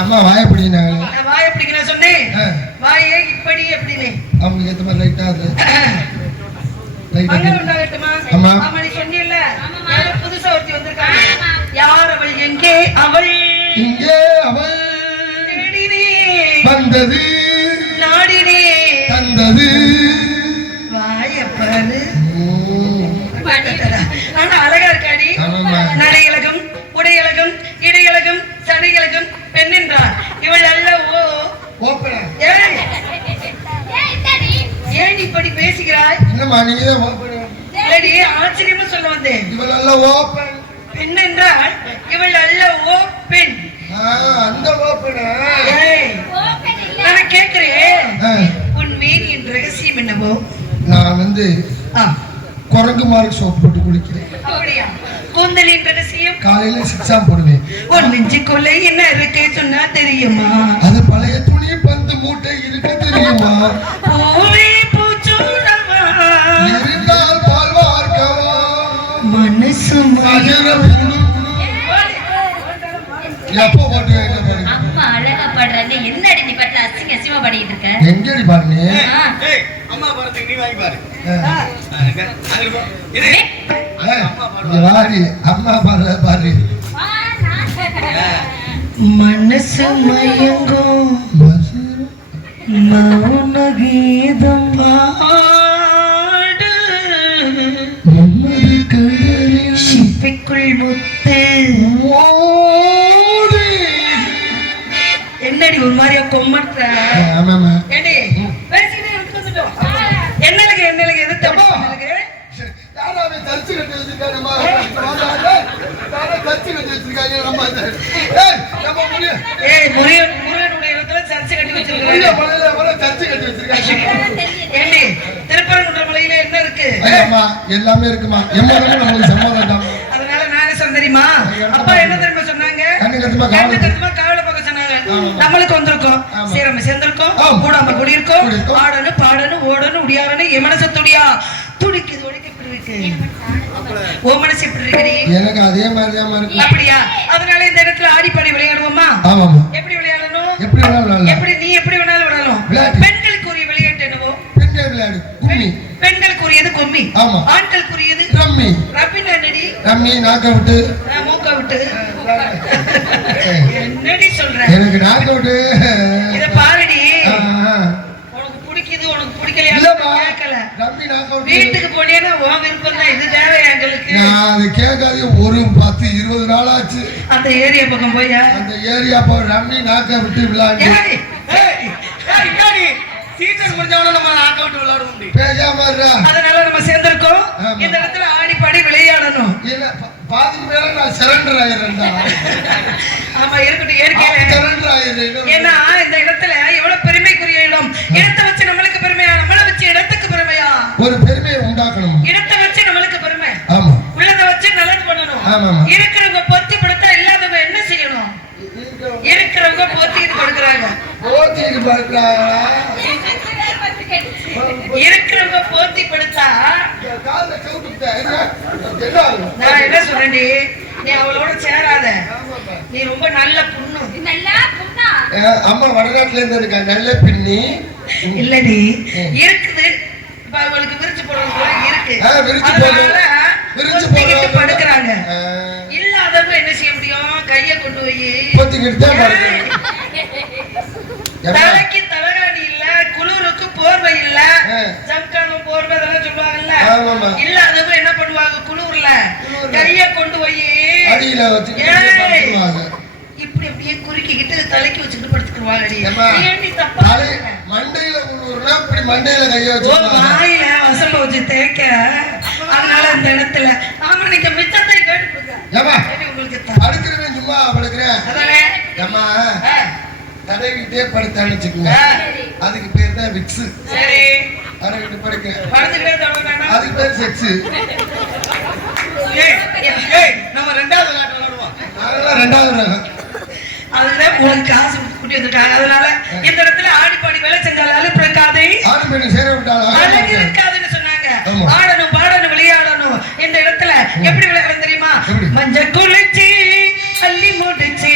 அம்மா வாய பிடிக்கிறாங்க. வாய பிடிக்கிற சொன்னேன். வாயே இப்படி எப்படினே அவங்க ஏத்த மாதிரி லைட்டா அது மங்கள உண்டாகட்டுமா. அம்மா ஆமா நீ சொன்னீல்ல யாரோ புதுசா ஒருத்தி வந்திருக்காங்க. யார் அவள்? எங்கே அவள்? இங்கே அவள் தேடினே வந்தது நாடினே தந்தது. வாய பாரு. ஆனா அழகா இருக்காடி. நடையழகும் உடையழகும் இடையழகும் சடையழகும் பெண் என்றார். இவள் அல்லவோ ஏன் இப்படி பேசுகிறாய்? என்னம்மா நீங்க ஆச்சரியமா சொல்ல வந்தேன். இவள் அல்லவோ பெண் என்றால் இவள் அல்லவோ பெண். அந்த நான் கேட்கிறேன் உன் மேனியின் ரகசியம் என்னவோ? நான் வந்து குரங்கு மாதிரி சோப்பு போட்டு குளிக்கிறேன். அப்படியா? கூந்தலின் ரகசியம்? காலையில சிக்ஸாம் போடுவேன். உன் நெஞ்சுக்குள்ள என்ன இருக்கு சொன்னா தெரியுமா? அது பழைய துணி பந்து மூட்டை இருக்கு தெரியுமா? பூவே பூச்சூடவா இருந்தால் பால் வார்க்கவா மனசு எப்போ போட்டு அம்மா அழகா பாடுறாங்க. என்னடி நீ பாட்டு அசிங்க அசிங்கமா பாடிட்டு இருக்க? எங்கடி பாருங்க. அம்மா பாடுறதுக்கு நீ வாங்கி பாரு. வாரி அம்மா பாரு பாரு. மனசு மயங்கும் மௌன கீதம் பாடு சிப்பிக்குள் முத்து. என்னடி ஒரு மாதிரியா கொம்மற்ற? என்னலுக்கு என்னலுக்கு எது தப்பு? திருப்பரங்குன்ற மலையில என்ன இருக்கு? எல்லாமே இருக்குமா? நம்மளுக்கு சமாதானம் தெரியுமா? அப்பா என்ன தெரியுமா சொன்னாங்க? கண்ணு கருத்துமா காவல பார்க்க சொன்னாங்க. நம்மளுக்கு வந்திருக்கோம், சீரம சேர்ந்திருக்கோம், கூடாம குடியிருக்கோம், ஆடணும் பாடணும் ஓடணும் உடியாரணும். என் மனசு துடிக்குது ஒடிக்க இப்படி இருக்கு. ஓ மனசு இப்படி இருக்குடி? எனக்கு அதே மாதிரிதான் இருக்கு. அப்படியா? அதனால இந்த இடத்துல ஆடிப்பாடி விளையாடுவோமா? ஆமாமா. எப்படி விளையாடணும்? எப்படி விளையாடலாம்? எப்படி நீ எப்படி வேணாலும் விளையாடணும். பெண்களுக்குரிய விளையாட்டு என்னவோ பெண்கள் விளையாடு கும்மி. பெண்களுக்குரியது கும்மி. ஆமா. ஆண்களுக்குரியது ரம்மி. ரப்பின் என்னடி? ரம்மி நாக்க விட்டு மூக்க விட்டு. என்னடி சொல்ற? எனக்கு நாக்க விட்டு இத பாருடி. உனக்கு பிடிக்குது உனக்கு பிடிக்கலையா கேட்கல. ரம்மி நாக்க விட்டு வீட்டுக்கு போனேன்னா உன் விருப்பம் தான். இது தேவை எங்களுக்கு. நான் அது கேட்காது. ஒரு 10-20 நாள் ஆச்சு அந்த ஏரியா பக்கம் போயா? அந்த ஏரியா போ ரம்மி நாக்க விட்டு விளையாடு. சீசன் முடிஞ்சவன நம்ம நாக்க விட்டு விளையாடுவோம். பேசாம இருடா. அதனால நம்ம சேர்ந்திருக்கோம். இந்த இடத்துல ஆடி பாடி விளையாடணும். இல்ல பாதிக்கு மேல நான் சரண்டர் ஆயிடுறேன்டா. ஆமா இருக்கட்டும். ஏற்கனவே சரண்டர் ஆயிடுறேன். ஏன்னா இந்த இடத்துல எவ்வளவு பெருமைக்குரிய இடம். இடத்தை வச்சு நம்மளுக்கு பெருமையா, நம்மளை வச்சு இடத்துக்கு பெருமையா? ஒரு பெருமையை உண்டாக்கணும். இடத்தை வச்சு நம்மளுக்கு பெருமை. ஆமா. உள்ளதை வச்சு நல்லது பண்ணணும். ஆமா. இருக்கிறவங்க பொத்தி படுத்தா இல்லாதவங்க என்ன செய்யணும்? இருக்கிறவங்க போத்திட்டு படுக்கிறாங்க. போத்திட்டு படுக்கிறாங்களா? இருக்கிறவங்க போத்தி படுத்தா கால்ல சவுட்டுட்ட என்ன? நான் என்ன சொல்றேன்டி, நீ அவளோட சேராத. நீ ரொம்ப நல்ல புண்ணு. அம்மா வடநாட்டுல இருந்து இருக்கா. நல்ல பின்னி இல்லடி இருக்குது. இப்ப அவளுக்கு விரிச்சு போடுறது போல இருக்கு. விரிச்சு போட்டு படுக்கிறாங்க. இல்லாதவங்க என்ன செய்ய முடியும்? கைய கொண்டு போய் பொத்திக்கிட்டு தலைக்கு தலகாணி இல்ல, குளிருக்கு போர்வை இல்ல, ஜம்கானும் போர்வை அதெல்லாம் சொல்லுவாங்கல்ல. இல்லாதவங்க என்ன பண்ணுவாங்க? குளிர்ல கைய கொண்டு போய் அடியில வச்சுக்கிட்டு இப்படி அப்படியே குறுக்கிக்கிட்டு தலைக்கு வச்சுக்கிட்டு படுத்துக்குவாங்கடி. மண்டையில குளிர்னா இப்படி மண்டையில கைய வச்சு வாயில வசம்ப வச்சு தேய்க்க. அதனால அந்த இடத்துல ஆமா நீங்க மிச்சத்தை கேட்டுருங்க. உங்களுக்கு படுக்கிறவன் சும்மா படுக்கிறேன். ஏமா தடவிட்டே படுத்தான்னு வச்சுக்கோங்க. அதுக்கு பேர் தான் விக்ஸ். சரி தடவிட்டு படுக்கிறேன். அதுக்கு பேர் செக்ஸ். நம்ம ரெண்டாவது விளையாட்டு விளையாடுவோம். அதெல்லாம் ரெண்டாவது ரகம். அதுதான் உங்களுக்கு காசு கூட்டி வந்துட்டாங்க. அதனால இந்த இடத்துல ஆடி பாடி வேலை செஞ்சாலும் அழுப்பிருக்காதே, ஆடி பண்ணி சேர விட்டாலும் அழகு இருக்காதுன்னு சொன்னாங்க. ஆடணும் பாடணும் விளையாடணும். இந்த இடத்துல எப்படி விளையாடணும் தெரியுமா? மஞ்சள் குளிச்சு அள்ளி முடிச்சு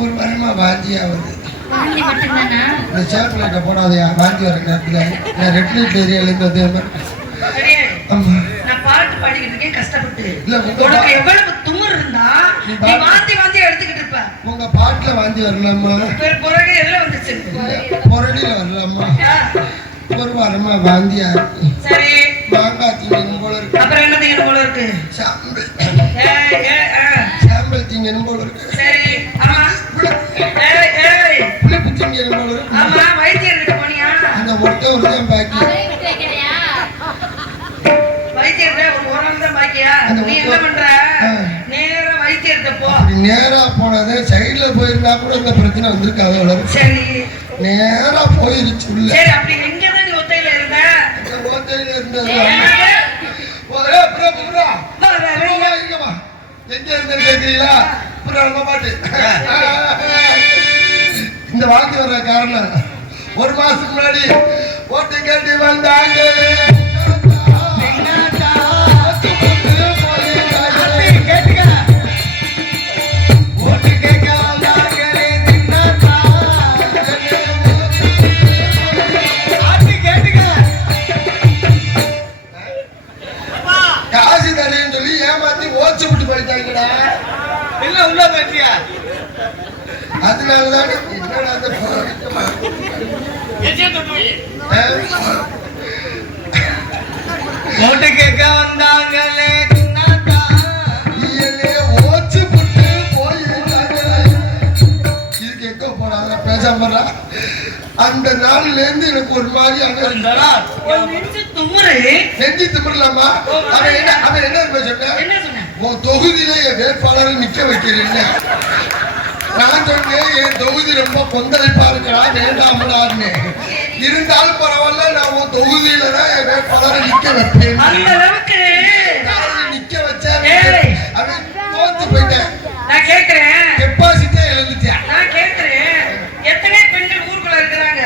ஒரு வரமா வாந்தி ஆகுது. இந்த சாக்லேட்டை போடாதையா வாந்தி வர நேரத்தில். நான் ரெட் லைட் ஏரியால இருந்து வந்தேன். பாட்டு பாடிக்கிட்டு இருக்கேன் கஷ்டப்பட்டு. உனக்கு எவ்வளவு துமுறு இருந்தா நீ வாந்தி வாந்தி எடுத்துக்கிட்டு இருப்ப. உங்க பாட்டுல வாந்தி வரலாமா? பிறகு எதுல வந்துச்சு? பொரடியில வரலாமா? ஒரு வாரமா வாந்தியா இருக்கு. சரி மாங்காய் திங்கணும் போல இருக்கு. அப்புறம் என்ன திங்கணும் போல இருக்கு? சாம்பல் திங்கணும் போல இருக்கு. சரி ஆமா புளிப்பு திங்கணும் போல இருக்கு. ஆமா வைத்தியர்கிட்ட போனியா? அந்த ஒருத்த ஒரு தான் பாக்கி. வைத்தியர்கிட்ட ஒரு நாள் தான் பாக்கியா? நீ என்ன பண்ற? நேரா வைத்தியர்கிட்ட போ. நேரா போனது சைடுல போயிருந்தா கூட இந்த பிரச்சனை வந்திருக்காது அவ்வளவு. சரி நேரா போயிருச்சு உள்ள. சரி அப்படி எங்கதான் நீ ஒத்தையில இருந்த? ஒத்தையில இருந்தது எங்க இருந்தேன்னு கேட்கிறீங்களா? பாட்டு இந்த வாந்தி வர்ற காரணம் ஒரு மாசத்துக்கு முன்னாடி ஓட்டு கேட்டு வந்தாங்க. அதனாலதான் என்னடா அந்த ஓட்டு கேட்க வந்தாங்களே ஓச்சு புட்டு போய் இதுக்கு எங்க போனாங்க பேசாம அந்த நாள்ல இருந்து எனக்கு ஒரு மாதிரி நெஞ்சு திமுறலாமா அவன் என்ன சொன்ன உன் தொகுதியில என் வேட்பாளரை நிக்க வைக்கிறேன்னு நான் சொன்னேன் என் தொகுதி ரொம்ப கொந்தளிப்பா இருக்கா வேண்டாமடான்னு இருந்தாலும் பரவாயில்ல நான் உன் தொகுதியில தான் என் வேட்பாளரை நிக்க வைப்பேன் நிக்க வச்சேன் அவன் தோத்து போயிட்டேன் நான் கேட்கிறேன் டெபாசிட்டே எழுந்துட்டேன் நான் கேட்கிறேன் எத்தனை பெண்கள் ஊருக்குள்ள இருக்கிறாங்க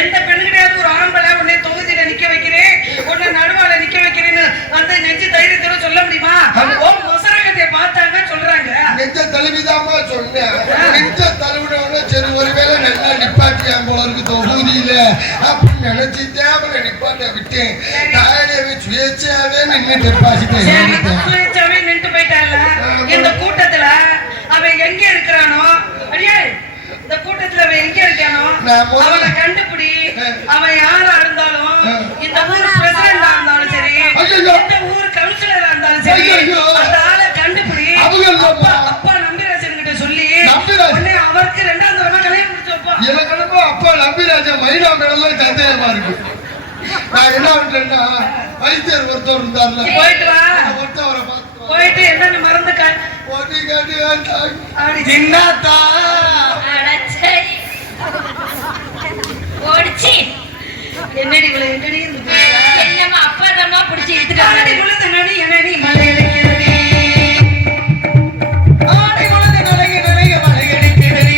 எந்த பெண்ணுடையாவது ஒரு ஆம்பளை உன்னை தொகுதியில நிக்க வைக்கிறேன் உன்னை நடுவால நிக்க வைக்கிறேன்னு அந்த நெஞ்சு தைரியத்தோட சொல்ல முடியுமா மொசரகத்தை பார்த்தாங்க சொல்றாங்க நெஞ்ச தழுவிதாமா சொன்னேன் நெஞ்ச தழுவினோட சரி ஒருவேளை நல்லா நிப்பாட்டியான் போல இருக்கு தொகுதியில அப்படின்னு நினைச்சுட்டேன் அவரை நிப்பாட்ட விட்டேன் தாயடியாவே சுயேட்சாவே நின்று டெபாசிட்டை சுயேட்சாவே நின்று போயிட்டால இந்த கூட்டத்துல அவன் எங்க இருக்கிறானோ அடியே இந்த கூட்டத்துல அவன் எங்க இருக்கானோ அவனை கண்டுபிடி அவன் யாரா இருந்தாலும் இந்த ஊர் பிரசிடண்டா இருந்தாலும் சரி இந்த ஊர் கவுன்சிலரா இருந்தாலும் சரி அந்த ஆளை கண்டுபிடி அப்பா நம்பிராஜன் கிட்ட சொல்லி உடனே அவருக்கு ரெண்டாம் தரமா கல்யாணம் முடிச்சு வைப்போம் எனக்கு அப்பா நம்பிராஜன் மைனா மேல சந்தேகமா இருக்கு நான் என்ன பண்றேன்னா வைத்தியர் ஒருத்தர் இருந்தார்ல போயிட்டு வா ஒருத்தவரை போயிட்டு என்னன்னு மறந்துக்க சின்னத்தா ஓடிச்சி என்னடி இவ்வளவு எங்கடி என்னம்மா அப்பா தம்மா பிடிச்சி எடுத்துட்டாங்க என்னடி என்னடி மலை அடிக்கிறது ஆடை குழந்தை நலகி நலகி மலை அடிக்கிறது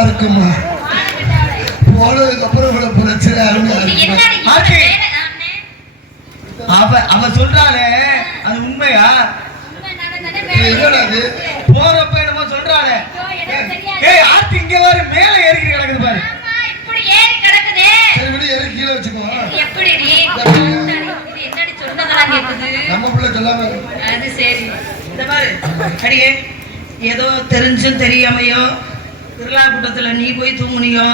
இருக்குமா போனதுக்கு அப்புறம் இவ்வளவு பிரச்சனை அவ சொல்றாளே அது உண்மையா? என்னடாது போறப்ப என்னமோ சொல்றாளே. ஏய் ஆர்த்தி இங்க வர மேல ஏறி கிடக்குது பாரு. இப்படி ஏறி கிடக்குதே. சரி விடு ஏறி கீழ வச்சுக்கோ. எப்படி நீ என்னடி சொன்னதெல்லாம் கேக்குது? நம்ம புள்ள சொல்லாம. அது சரி. இந்த பாரு. அடியே ஏதோ தெரிஞ்சும் தெரியாமையோ திருவிழா கூட்டத்துல நீ போய் தூங்குனியோ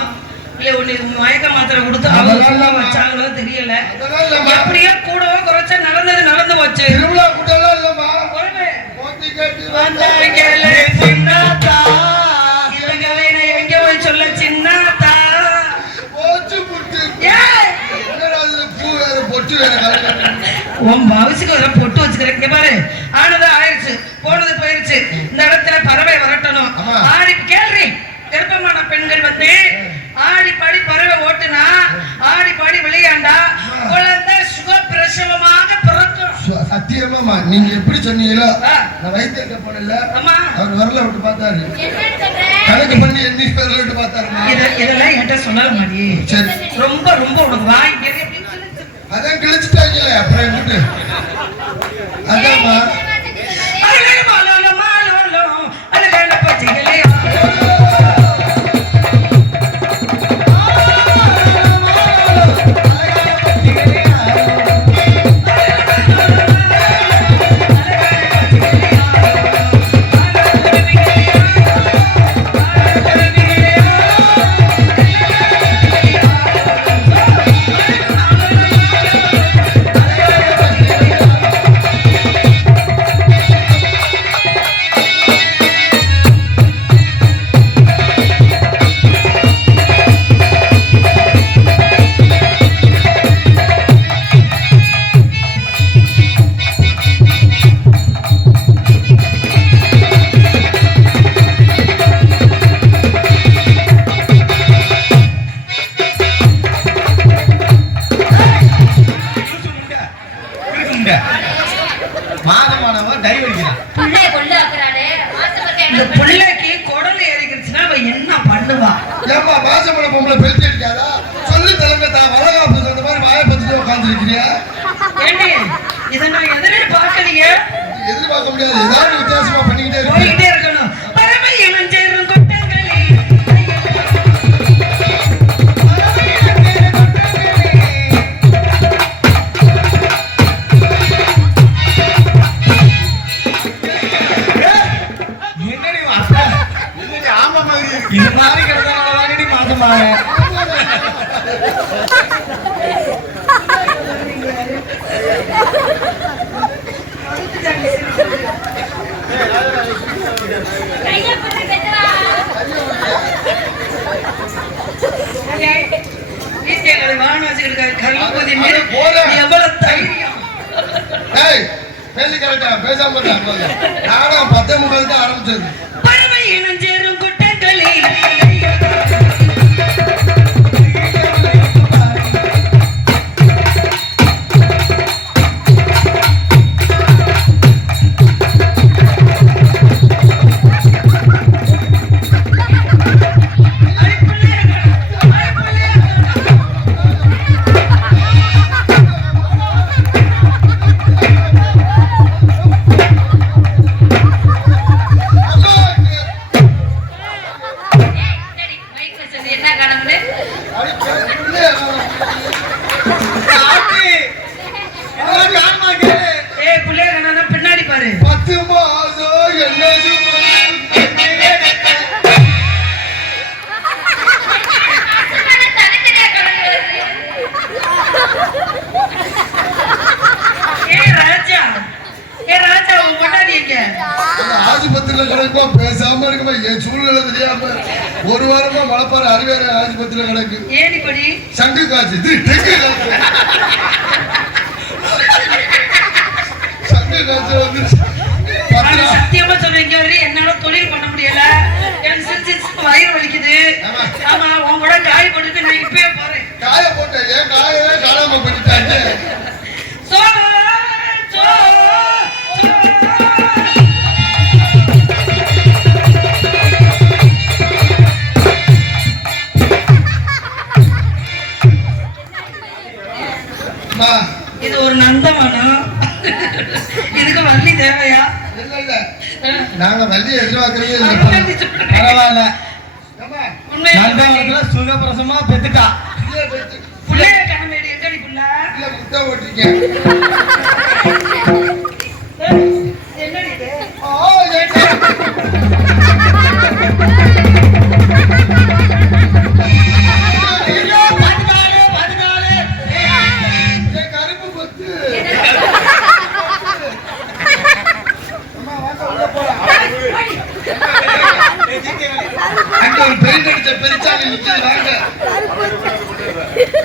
இல்ல உன்னை மயக்க மாத்திரை கொடுத்து அவங்க வச்சாங்களோ தெரியல. எப்படியோ கூடவோ குறைச்சா நடந்து போச்சு. திருவிழா கூட்டம் இல்லம்மா. எங்க போய் சொல்ல சின்னாத்தா உன் பவுசுக்கு ஒரு பொட்டு வச்சுக்கிறேன் பாரு. ஆனது ஆயிடுச்சு, போனது போயிருச்சு. இந்த இடத்துல பறவை வரட்டணும். ஆடி கேள்வி கர்ப்பமான பெண்கள் வந்து ஆடி பாடி பறவை ஓட்டுனா ஆடி பாடி விளையாண்டா குழந்தை சுகப்பிரசவமாக பிறக்கும். சத்தியமாமா நீங்க எப்படி சொன்னீங்களோ நான் வைத்தியத்தை போனல அவர் வரல விட்டு பார்த்தாரு, கணக்கு பண்ணி எண்ணி வரல விட்டு பார்த்தாரு. இதெல்லாம் என்கிட்ட சொல்லல மாடி. சரி ரொம்ப ரொம்ப உனக்கு வாய் அதான் கிழிச்சுட்டாங்கல்ல அப்புறம் விட்டு அதான்மா பிள்ளைக்கு குடல் ஏறிக்கிடுச்சுன்னா அவ என்ன பண்ணுவா? ஏமா மாசமான பொம்பளை பெல்ட் அடிக்காதா? சொல்லி தலைமை தான் வளகாப்பு அந்த மாதிரி வாயை பத்திட்டு உட்காந்துருக்கிறியா? ஏண்டி இதை நான் எதிர்பார்க்கலையே. எதிர்பார்க்க முடியாது, ஏதாவது வித்தியாசமா பண்ணிக்கிட்டே இருக்கணும். பறவை இணைஞ்சேரும் கொட்டங்களே இது மாதிரி கிடந்தாடி மாசமான வீட்டுல வான வச்சுக்கிட்டு கருப்பதி எவ்வளவு தைரியம். பேசி கரெக்டா பேசாம நானும் 10:30 தான் ஆரம்பிச்சது. பறவை இணைஞ்சேரும் குட்டங்களே பின்னாடி பாரு. ஆஸ்பத்திரியில கிடக்குமா பேசாம இருக்குமா? என் சூழ்நிலை தெரியாம ஒரு வாரமா மலைப்பாறை அறிவேற ஆஸ்பத்திரியில கிடக்கு. ஏடிப்படி சங்கு காய்ச்சி டெங்கு சங்கு காய்ச்சல் வந்து சத்தியமா சொல்றீங்க, என்னால தொழில் பண்ண முடியல. எனக்கு வயிறு வலிக்குது. ஆமா உன் கூட காய போட்டுட்டு நான் இப்பயே போறேன். காய போட்டேன், ஏன் காயவே காணாம பண்ணிட்டாங்க. இது ஒரு நந்தவனம், இதுக்கு வள்ளி தேவையா? நாங்க வள்ளி எதிர்பார்க்கறதே பரவாயில்ல. நந்தவனத்துல சுகப்பிரசமா பெத்துட்டா. புள்ளைய கணமேடி எங்கடி புள்ள? இல்ல முட்டை ஓட்டிருக்கேன். என்னடி இது?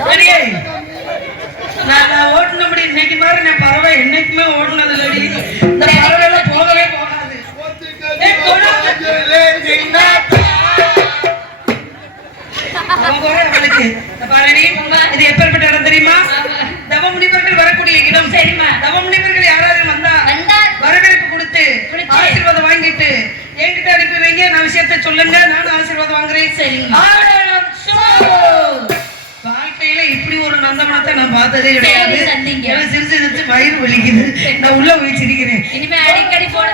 சரியே நான் ஓட்டுனபடி இன்னைக்கு மாதிரி நான் பறவை என்னைக்குமே ஓட்டுனது இல்லடி. இந்த பறவை போகவே போகாது. அவளுக்கு பாரணி இது எப்பேற்பட்ட இடம் தெரியுமா? தவ முனிவர்கள் வரக்கூடிய இடம். சரிம்மா. தவ முனிவர்கள் யாராவது வந்தா வரவேற்பு கொடுத்து ஆசீர்வாதம் வாங்கிட்டு என்கிட்ட அனுப்பி வைங்க. நான் விஷயத்த சொல்லுங்க, நானும் ஆசீர்வாதம் வாங்குறேன். வாழ்க்கையில இப்படி ஒரு நந்தமனத்தை நான் பார்த்ததே கிடையாது. சிரிச்சு வயிறு வலிக்குது. நான் உள்ள போய் சிரிக்கிறேன். இனிமே அடிக்கடி போட